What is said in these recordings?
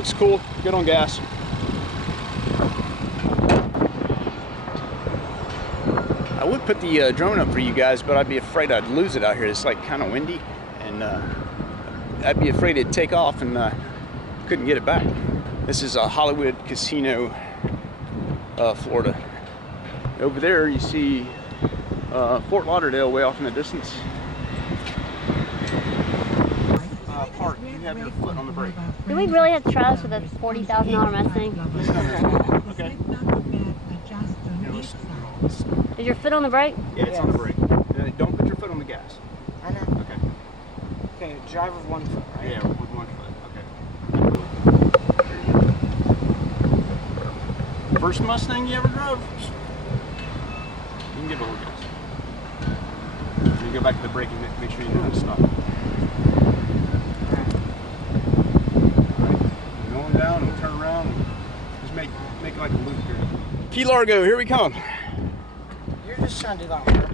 Looks cool, good on gas. I would put the drone up for you guys, but I'd be afraid I'd lose it out here. It's like kind of windy, and I'd be afraid it'd take off and couldn't get it back. This is a Hollywood Casino, Florida. Over there you see Fort Lauderdale way off in the distance. Park, you have your foot on the brake. Do we really have to try this with a $40,000 Mustang? Okay. Is your foot on the brake? Yeah, it's on the brake. Don't put your foot on the gas. I know. Okay. Okay, drive with one foot, right? Yeah, with one foot. Okay. First Mustang you ever drove? You can give it a little gas. Then you go back to the brake and make sure you know how to stop. Alright. Going down and turn around and just make like a loop here. Key Largo, here we come. You're just trying to do that one, bro.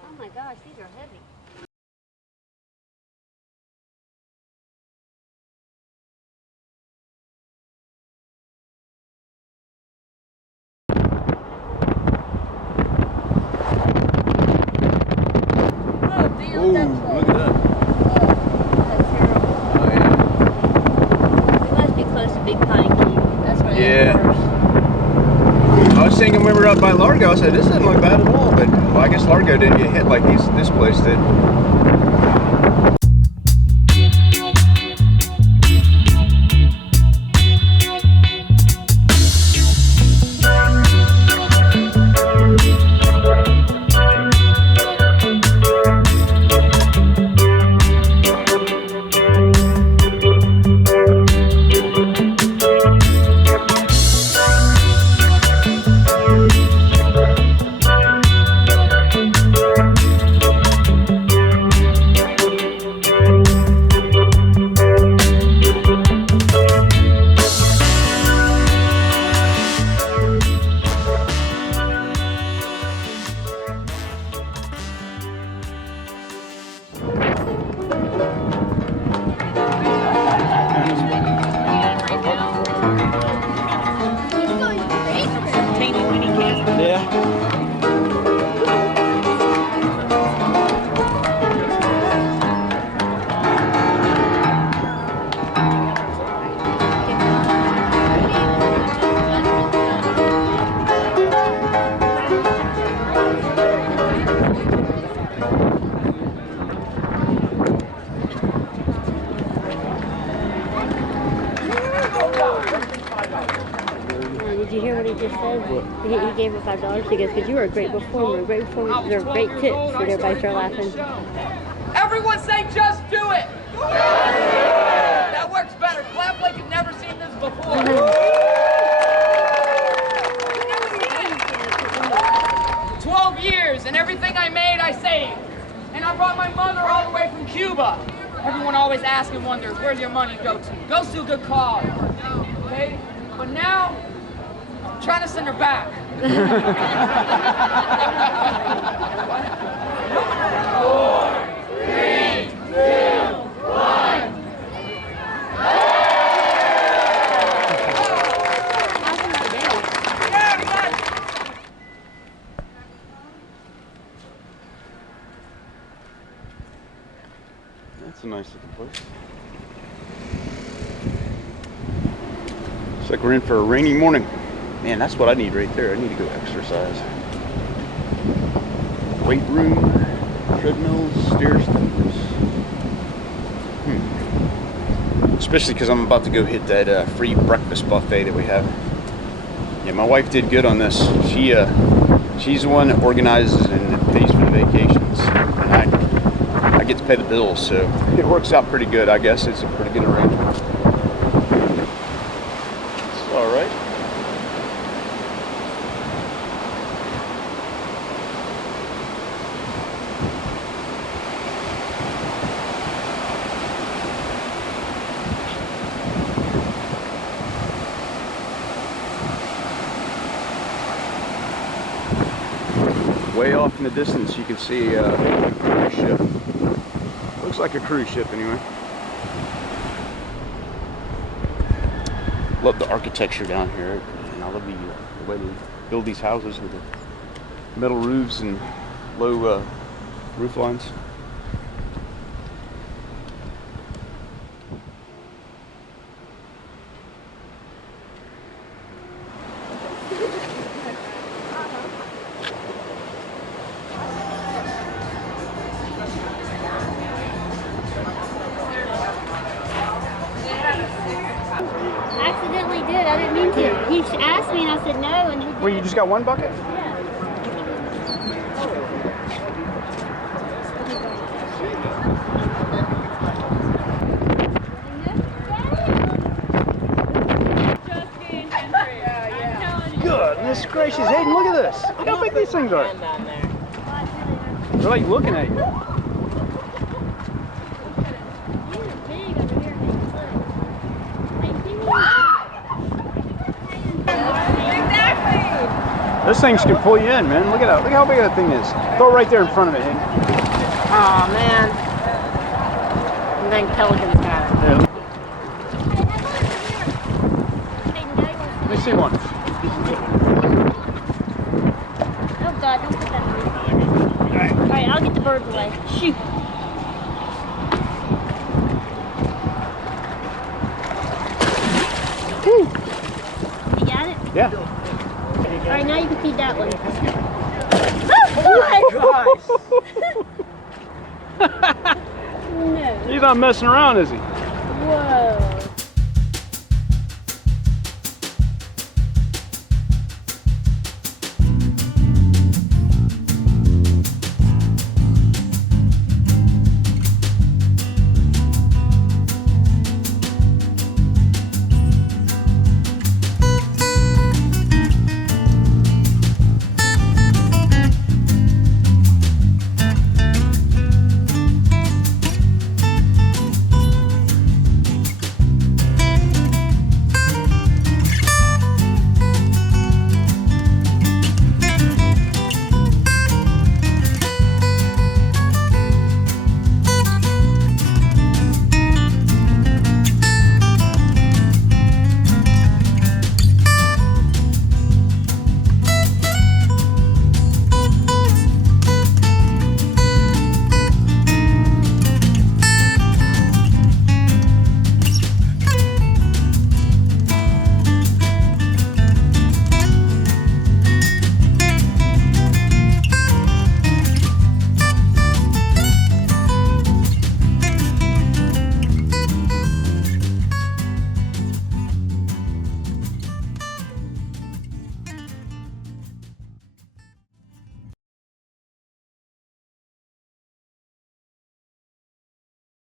Oh my gosh, these are heavy. Ooh, look at that. That's terrible. Oh yeah. We must be close to Big Pine Key. That's where Yeah. they worse. I was thinking when we were up by Largo, I said this doesn't look bad at all, but well, I guess Largo didn't get hit like this place did. Yeah. Did you hear what he just said? He gave her $5. He goes, because you were a great performer. Great performer. They're great tips. So everybody started laughing. Everyone say, just do it! That works better. Clap like you've never seen this before. 12 years, and everything I made, I saved. And I brought my mother all the way from Cuba. Everyone always asks and wonders, where's your money go to? Goes to a good cause, okay? But now, I'm trying to send her back. 4, 3, 2, 1. That's a nice looking place. Looks like we're in for a rainy morning. Man, that's what I need right there. I need to go exercise. Weight room, treadmills, stair steps. Especially because I'm about to go hit that free breakfast buffet that we have. Yeah, my wife did good on this. She's the one that organizes and pays for the vacations, and I get to pay the bills, so it works out pretty good. I guess it's a pretty good arrangement. It's all right. Way off in the distance, you can see a cruise ship. Looks like a cruise ship, anyway. Love the architecture down here, and I love the way they build these houses with the metal roofs and low roof lines. Accidentally did. I didn't mean to. He asked me and I said no, and he did. Well, you just got one bucket? Goodness gracious, Hayden, look at this. Look how big these things are. They're like looking at you. Those things can pull you in, man. Look at that. Look how big that thing is. Throw it right there in front of it, Hayden. Oh man. And then pelicans got it. Yeah. Let me see one. Oh God, don't put that on me. Alright, I'll get the birds away. Shoot. Woo. You got it? Yeah. Alright, now you can feed that one. Oh my gosh. No. He's not messing around, is he? Whoa.